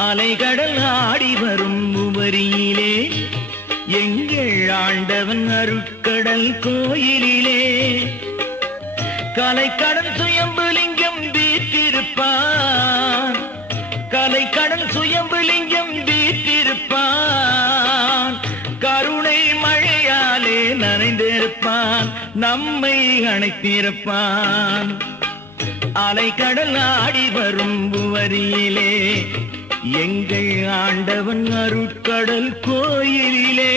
அலைகடல் ஆடி வரும் உவரியிலே எங்கள் ஆண்டவன் அருட்கடல் கோயிலிலே கலைக்கடல் சுயம்புலிங்கம் வீற்றிருப்பான், கலைக்கடல் சுயம்புலிங்கம் வீற்றிருப்பான், கருணை மழையாலே நனைந்திருப்பான், நம்மை அணைத்திருப்பான். அலைக்கடல் ஆடி வரும் உவரியிலே எங்கள் ஆண்டவன் அருட்கடல் கோயிலிலே